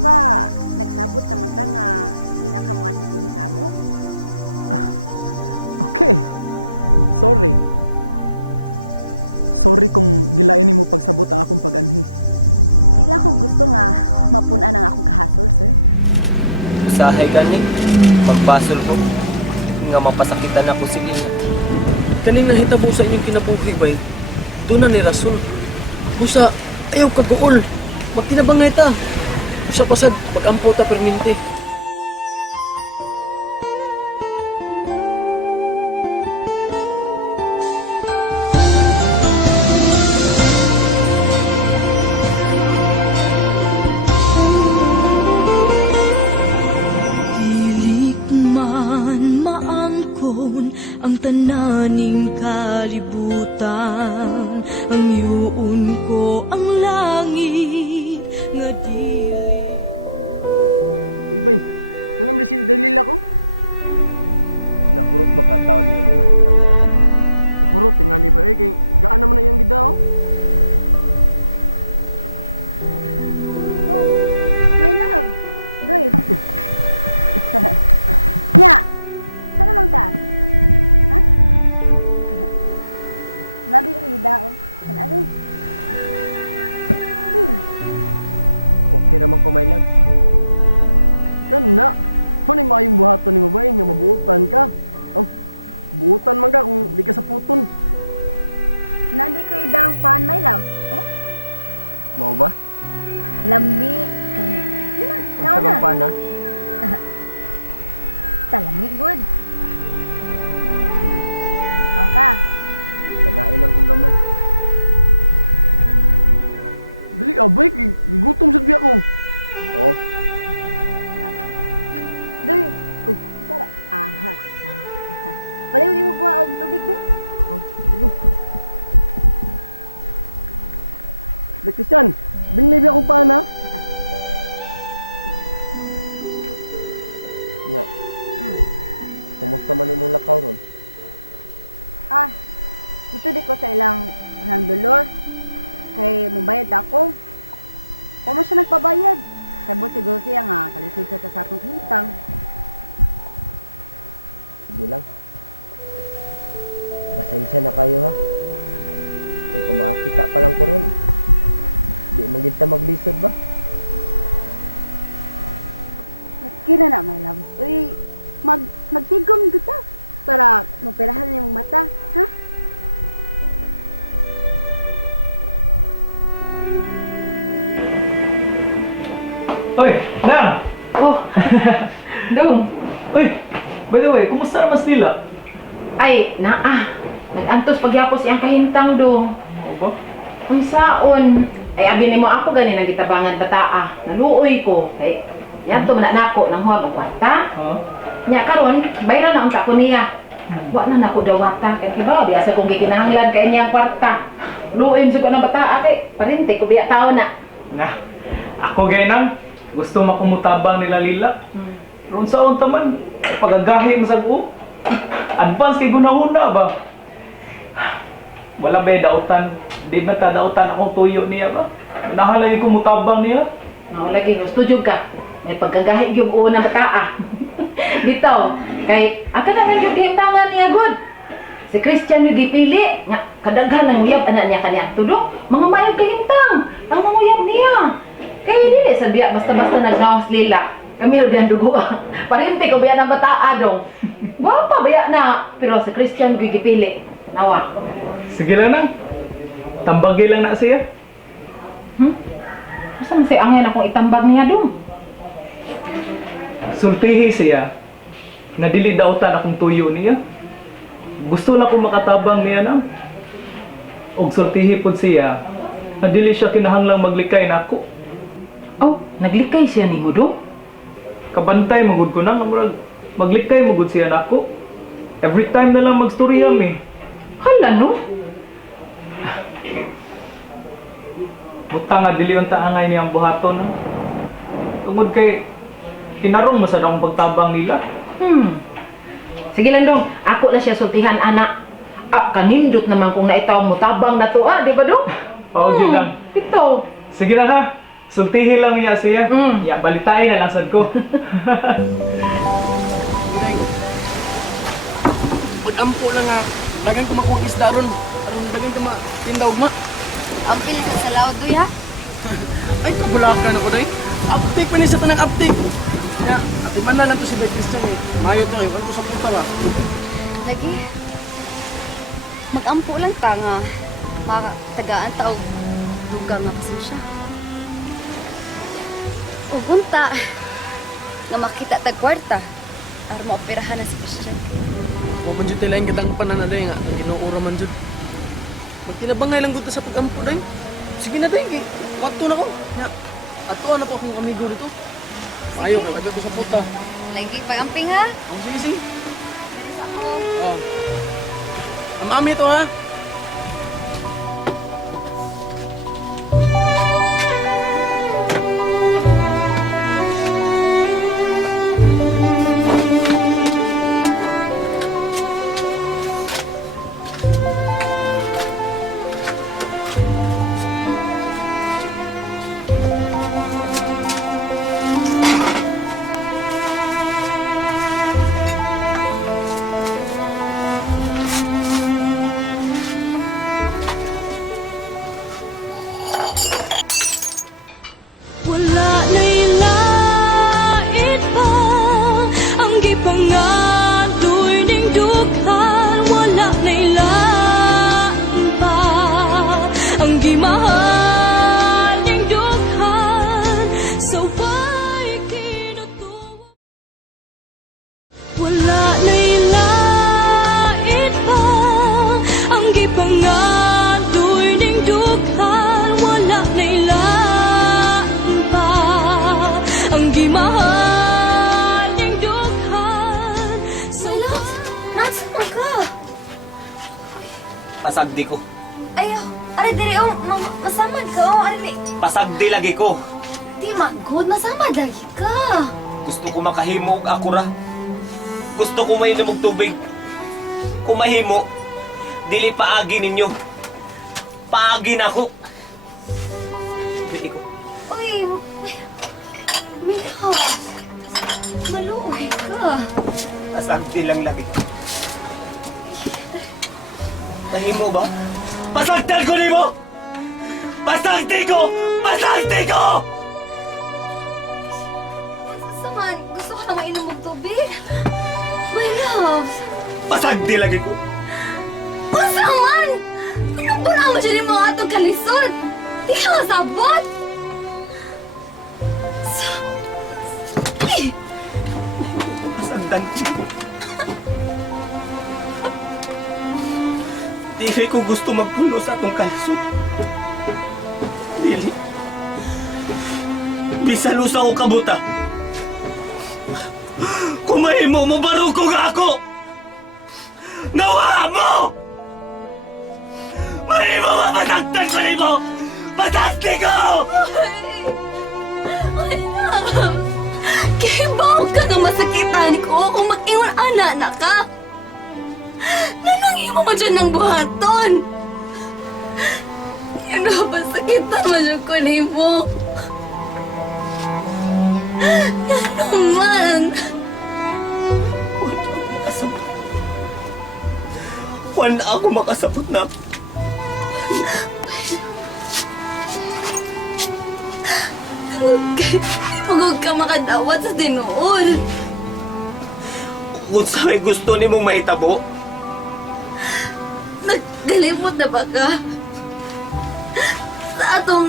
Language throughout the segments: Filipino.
ba, nagsabot naman ta nga ginakamuan dito ni Samo? Okay. Sorry. Sorry kung gilain mo pagsabot ang akong pag-anhi. Sila ko gusto nga mapunan ang akong kahasol, sir. Usahay gani, magbasol ko. Nga mapasakitan ako sige. Kanina hitabo sa inyong kinabuhi ba? Doon na ni Rasul. Busa, ayaw kaguol. Magtinabangay ta. Busa pasad, pag-ampo ta perminti. Ang tananing kalibutan, ang yuon ko ang langit nga dili. Uy, bay, kanam na si Dalila ko? Nahurot ba kataon niya mga isang daan? Nahurot, tingali ba eh, kaya gaan naman na yung gidao? Oh, my love. Doy. Nya, sana mang ka? Ha? Nabi ko yung dao. Kan ano? Okay naman ko, my love. Kan na. Paano yung mayong buhaton ni babae nga mabuutan ka? Oh, buutan man ka kung di ka sa puton. Nadi ko idang pan, my love. Oh, Mau ba? lami. Kaya na. Hina, Ang kao sabang na. pa na? Basta lami, good. Sige, Kao ka. tagain lang ko gamay. Dali, abay, gigutom sa biya ko. Oo. Doy. Uy, tara. Aha. Pwede mo buha og tubig, din? Oh, sige. Dek Christian, binili biya ko pa na? Ya. Kumusta man imong lakaw ron? Ah, dito di ko sa ilang dolor. Kay mubayad ako. O mo siya nagpabayad. Sabot siguro siya nga, kalisod siya sa atong hintang. Sige lang. Pasensya na kayo ha. Kung kumakita pa lang ko ron, di magita maglisod ba? Kira na, my loves. Uy, magtigom kita. Para mapirahan na yung mata, ha? Oy, Nang! Oh, Dong. Oy, by the way, kumusta naman sila? Ay, nag-antos pagyapos iyang kahintang, Dong. O ba? Ang saon. Ay, abi nimo ako gani nang gitabangan bataa. Naluoy ko. Ay, yan to mananako ng huwag ang kwarta. Ha? Nya karon, bayra na unta ko niya. Wa na nako dawata. Kaya kiba, biasa kong gikinahanglan kay niyang kwarta. Luoy sa ko ng bataa kay parinte ko biya tao na. Na, ako gaynang, gusto makumutabang nila Lila. Ron sa unta man, pagagahi mo sa buo. Advance kay gunahuna ba? Wala ba dautan? Di ba tadautan akong tuyo niya ba? Nahalay ko mutabang niya. No, lagi gusto jud ka. May pagkagahi gyud una bataa. Bitaw, kay aka na gyud gihintangan niya good. Si Christian yung gipili nga kadaghan ng uyab ana niya kaniya. Tudok, mga mayong kahintang ang mga uyab niya. Kay dili sa biya basta-basta nagnawas lila. Kami ro diyan dugo. Parente ko biya ng bataa dong. Wapa biya na, pero si Christian yung gipili. Nawa. Sige lang nang. Tambagay lang na siya. Asa man si angel akong itambag niya dong? Sultihi siya. Na dili dautan akong tuyo niya. Gusto lang ko makatabang niya nang. Og sultihi pod siya. Na dili siya kinahanglang maglikay nako. Oh, naglikay siya ni mo dong? Kabantay magud ko nang murag maglikay magud siya nako. Every time na lang magstorya mi. Hala no? Butang nga dili unta angay niyang buhaton. Tungod kay kinarong masad akong pagtabang nila. Sige lang dong, ako na siya sultihan anak. Kanindot naman kung naitaw mo tabang na to di ba dong? Oo, di lang. Ito. Sige na ha. sultihi lang niya siya. Mm. Ya, balitain na lang sad ko. Inay. Pag-ampo lang nga, dagan ko makuha isda ron. Anong dagan ka matindawag ma? Ampil na sa salaw do ya. Ay, kapulakan ako day. Uptake pa niya sa tanang uptake. Ya, ati man lang to si Bay Christian eh. Mayo to eh, wala ko sa punta ba? Lagi. Magampo lang ta nga. Tagaan ta og dugang nga pasensya. O bunta nga makita tag kwarta aron maoperahan na si Christian. O man jud lain kitang pananaday nga, ang inuura man jud. Magtinabangay lang gud ta sa pag-ampo day. Sige na day, kay wato na ko. Ya, ato na po akong amigo dito. Mayo ka lagay ko sa puta. Lagi pagamping ha. Oh, sige, sige. Diri sa ako. Oh. Amami to ha. Wala na'y lait pa ang gipangatoy ning dughan. Wala na'y lain pa ang gimahal ning dughan. Sa way kinutuwa. Wala na'y lait pa ang gipangatoy ning dughan. Wala na'y ang gimahal ning dughan. Nasa ka? Pasagdi ko. Ayaw. Ari diri oh, masamad ka oh. Ari Pasagdi lagi ko. di magod masamad lagi ka. Gusto ko makahimo og akura. Gusto ko mainom og tubig. Kung mahimo, dili paagi ninyo. Paagi na ako. Dili ko. Uy, Mila. Maluoy ka. Pasagdi lang lagi. Nahimo ba? Pasagdan ko nimo! Pasagdi ko! Pasagdi ko! Saman, gusto ko na mainom ng tubig. My love. Pasagdi lagi ko! Unsa man? Pinubura mo dyan yung mga atong kalisod. Di ka masabot. Pasagdan ko. Dili ko gusto magpuno sa atong kalisod. Dili. Bisan usa ko kabuta. Kung mahimo mo, baruko nga ako! Nawa mo! Mahimo nga masaktan ko nimo! Masakti ko! My love. Kibaw ka nga masakitan ko kung mag-iwan ana na ka. Nanang imo mo dyan ng buhaton. Ano ba sakitan mo dyan ko ni mo? Ano man? Wan ako makasabot na. Pagod ka makadawat sa tinuol. Kung sa'yo gusto ni mong mahitabo, Naggalimot na ba ka? Sa atong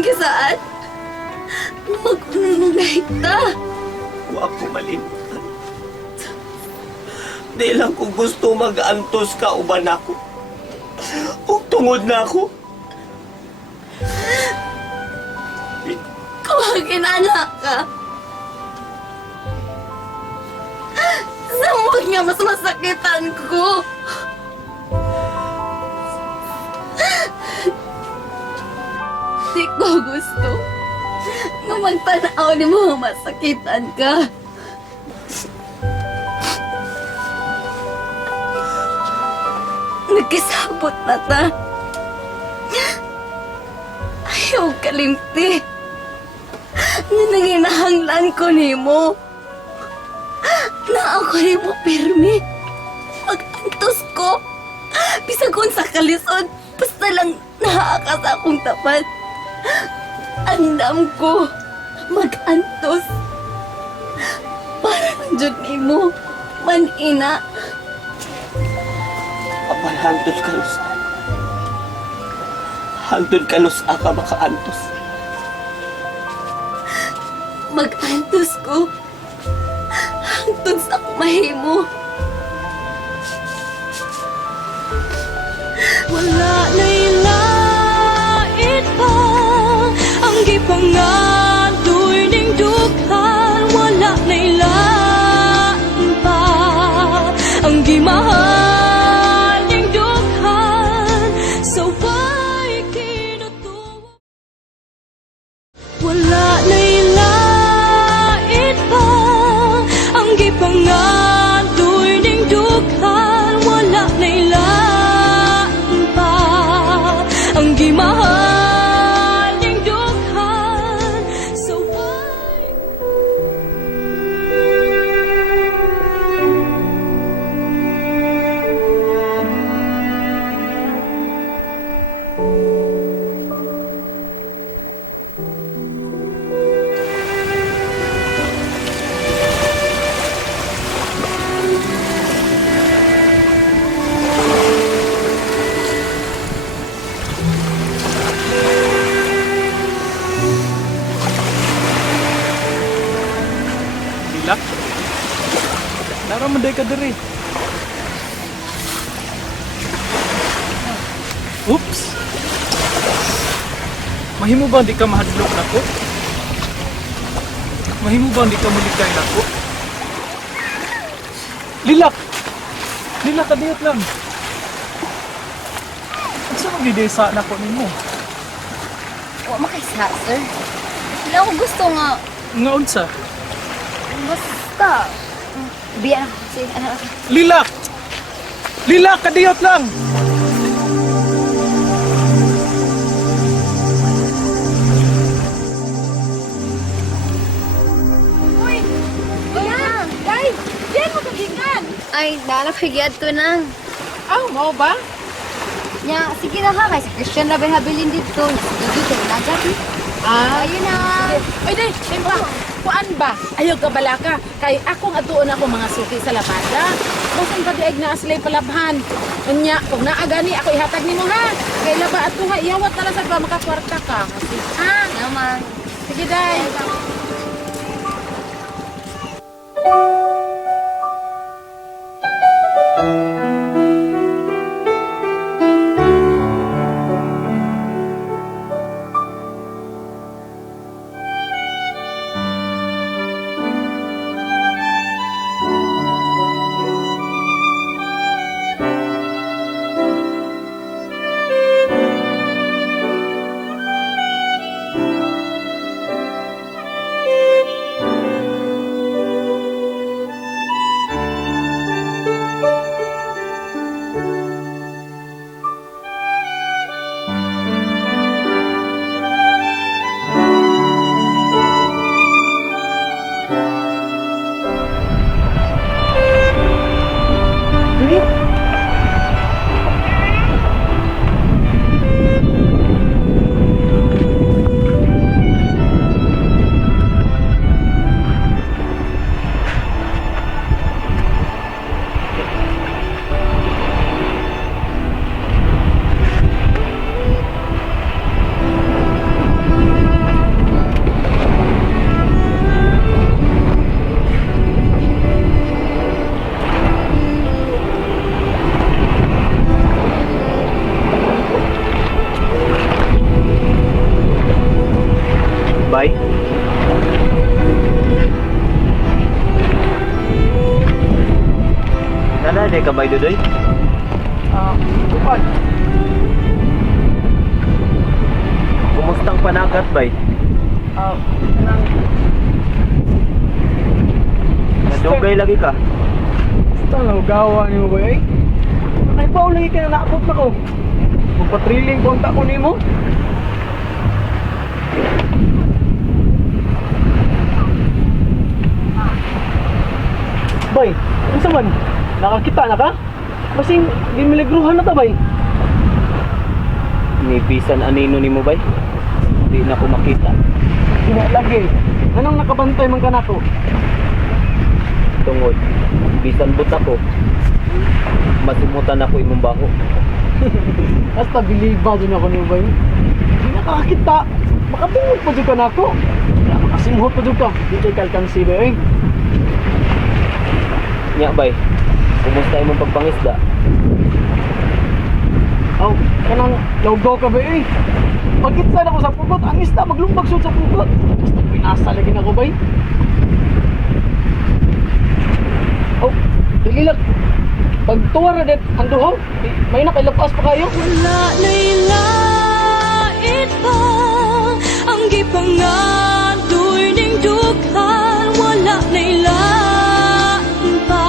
gisaan? Mag-unungay ka. huwag ko malimutan. Di lang kung gusto mag-antos ka uban ako. Kung tungod na ako. Kung kinala ka. Samot nga mas masakitan ko. Di ko gusto nga magtanaw ni mo masakitan ka. Nagkisabot na ta. Ayaw kalimti. nga nanginahanglan ko nimo. Na ako nimo pirmi. Pag-antos ko. Bisag sa kalisod, basta lang naa ka sa akong tapat. Andam ko mag-antos. Para nandiyon nimo, man-ina. Apan hantod ka Luz. Hantod ka Luz, aka makaantos. Mag-antos ko. Hangtod sa mahimo. Wala na'y lait pa ang gipangatoy ning dughan. Wala na'y lain pa ang gimahal ning dughan. So why kinutuwa? Wala na'y lait pa ang gipangatoy ning dughan. Wala na'y lain pa ang gimahal ning dughan. So Lila? Nara manday ka diri. Oops! Mahimo ba di ka mahadlok nako? Mahimo ba di ka malikay nako? Lilak! Lilak, kadiyot lang. Ang saan ang gidesa nako nimo? Wa makisa, sir. Wala ako gusto nga. Nga unsa? Basta. Biya. Lilak! Lilak, kadiyot lang! Ay, nalapigyan to nang. Mau ba? Nya, sige na ha. May si Christian na habilin dito. Sige, kaya na dyan. Ayun na. Oy, day, ba? Kuan ba? Ayaw ka balaka. Kay akong atuon ako mga suki sa labada. Basin pa diag na aslay palabhan. Unya, kung naagani ako ihatag nimo ha. Kay laba ato nga iyawat na lang sa makakwarta ka. Ah, Naman. sige day. Bay? Nana, di ka bay dudoy? Upan. Kumustang panagat, bay? Nang Nadugay lagi ka? basta lang gawa nimo ba eh? Ay pa lagi ka na naabot na ko. Magpatriling konta ko nimo. Nakakita na ka? Basing gimiligruhan na ta bay. Nibisan anino ni mo bay? Di na ko makita. Hindi lagi. Anong nakabantay man ka nako? Tungod. Bisan buta ko. Masimutan ako imong baho. Basta biliba din ako niyo bay. Hindi nakakita. Makatungod pa dyan ka nako. Makasimhot pa dyan ka. Di kay kalkansi bay. Nya bay. Kumusta imong pagpangisda? Aw, kanang logo ka ba eh? Pagkitsa na ko sa pugot, ang isda maglumbag sud sa pugot. Basta pinasa lagi na ko ba eh? Oh, dili lang. Pagtuwa na det, ang duhaw. May nakailapas pa kayo. Wala na'y lait pa ang gipangatoy ning dughan. Wala na'y lait pa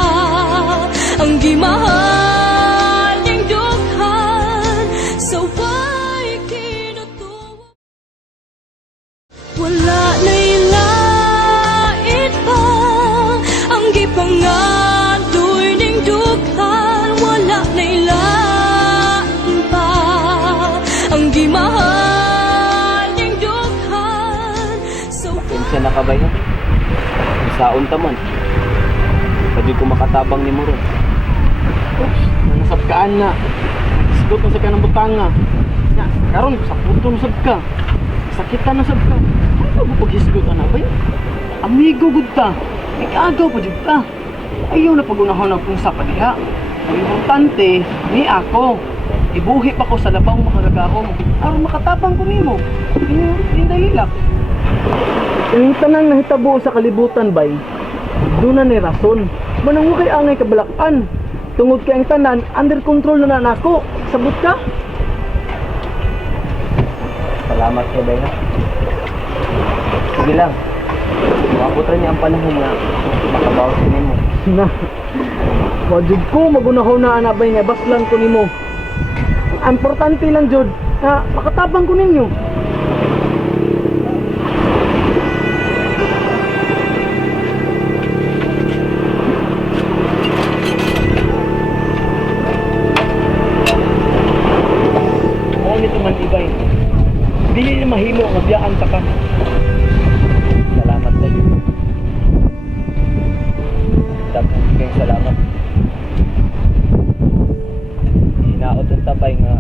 ang gimahal ning dughan. So why kinutuwa? Wala na'y lait pa ang gipangatoy ning dughan. Wala na'y lait pa ang gimahal ning dughan. So Pensya na ka ba yan? Kung saon ta man. Pwede ko makatabang ni mo ron. Oops, nasabkaan na. Sigot na sa ka ng butanga. Ya, karon sa puto na sab ka. Sakitan na sab ka. Ano mo pag-isgot na ba? Amigo gud ta. Nag-agaw pa jud ta. Ayaw na pagunahon ang punsa pa diha. Ang importante, ni ako. Ibuhi pa ko sa labaw makagagahom. Aron makatapang ko nimo. Hindi hilak. Yung tanang nahitabo sa kalibutan bay, doon na ni rason. Manang kay angay kabalakan. Tungod kay ang tanan, under control na nako. Sabot ka? Salamat kay bay ha. Sige lang. Mabutan niya ang panahon na makabawas ko nimo. Na. Wajud ko magunahon na anabay nga baslan ko nimo. Ang importante lang jud na makatabang ko ninyo. Man ibay. Dili na mahimo nga biyaan ta ka. Salamat sa iyo. Daghang kayong salamat. Hinaot ang tabay nga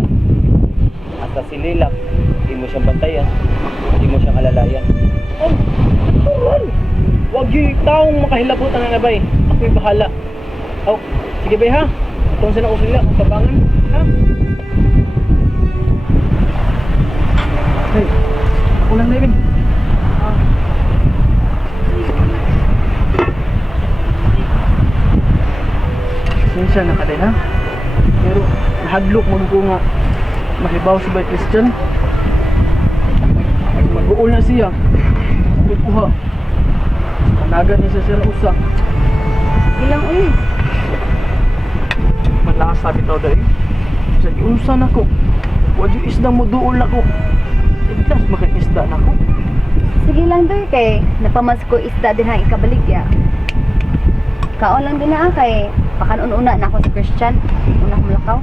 asa sililak, di mo siyang bantayan, di mo siyang alalayan. Oh, turon! Huwag yung taong makahilabutan na bay. Ako'y bahala. Oh, sige bay ha. Atong sa na usulila kung tabangan. Ha? Hey, ulang na yun. Sensya na ka din ha. Pero nahadlok mo ko nga makibaw si Bay Christian. Mag-uul na siya. Kuha. Panagan niya sa sira usa. Ilang uy. Malakas sabi tao dahil. Sa giunsan ako. Wadyo isdang mo duol ako. Iglas makikisda na ko. Sige lang doy kay napamas ko isda din ang ikabaligya. Kaon lang din na kay pakanun-una na ako si Christian. Una ko lakaw.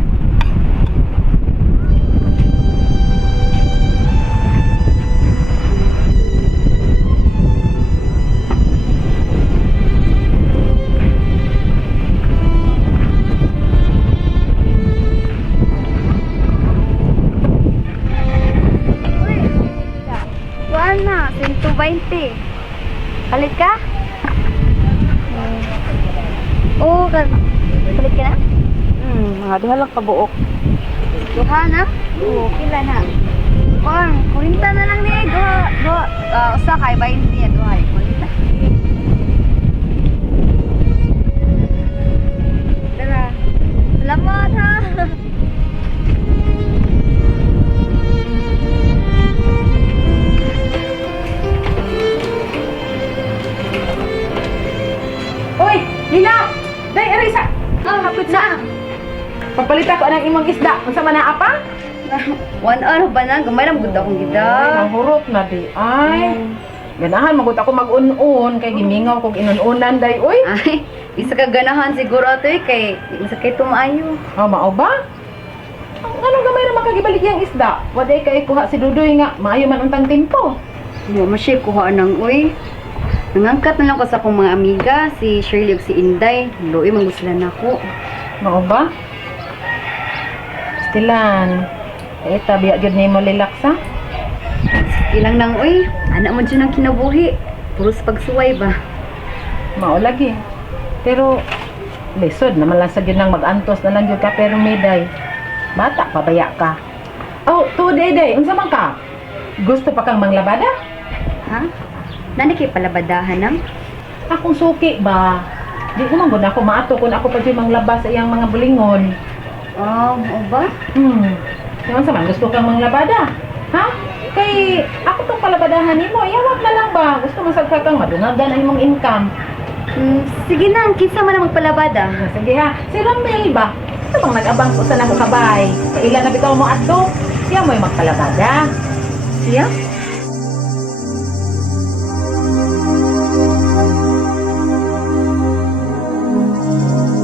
Kuan na, 120. Palit ka? Oo, palit ka na? Mga duha lang kabuok. Duha na? Oo, pila na. Kuan, kurinta na lang niya. Duha, usa kay 20 niya, duha. Kurinta. Tara. Salamat ha. Uy! Lila! Day, Arisa! Hapit na! Pagpalit ako ng imong isda. Unsa man na apa? 1 hour ba na? Gamay lang gud akong gida. Nahurot na di. Ay! Ganahan, magut ako mag-un-un. Kay gimingaw kog inununan, day. Uy! Ay, Isa ka ganahan siguro ato kay masakit tumayo. Oh, mao ba? Ano gamay ra makagibalik yang isda? Waday kay kuha si Dudoy nga maayo man untang tempo. Wa man siya kuha nang uy. Nangangkat na lang ko sa akong mga amiga, si Shirley ug si Inday. Luoy manguslan nako. Mao ba? Stilan. Eta biya gyud nimo lilaksa. Ilang nang uy, anak mo dyan ang kinabuhi. Puro sa pagsuway ba? Mao lagi. Pero lisod naman lang sa gyud nang mag-antos na lang gyud ka pero Meday. Bata pabaya ka. Oh, to day, unsa man ka? Gusto pa kang manglabada? Ha? Nani kay palabadahan nang? Akong suki ba? Di naman gud ako maato kung ako pa dyan manglaba sa iyang mga bulingon. Oh, o ba? Naman sa man, gusto kang manglabada? Ha? Kay ako tong palabadahan nimo, iyawag na lang ba? Gusto mo sagka kang madungagan ang imong income. Sige na, kinsa man ang magpalabada. Sige ha, si Ramel ba? Ito bang nag-abang ko sa nako kabay? Kailan na bitaw mo ato? Siya mo'y magpalabada. Siya?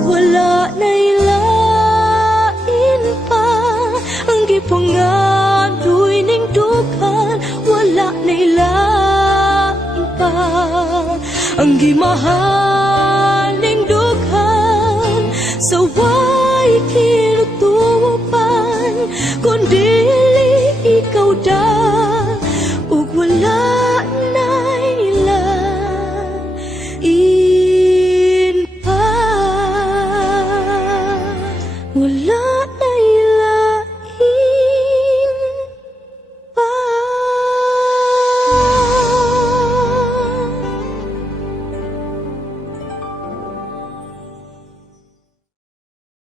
Wala na'y lain pa ang gipangadoy ning dukan. Wala na'y lain pa ang gimahal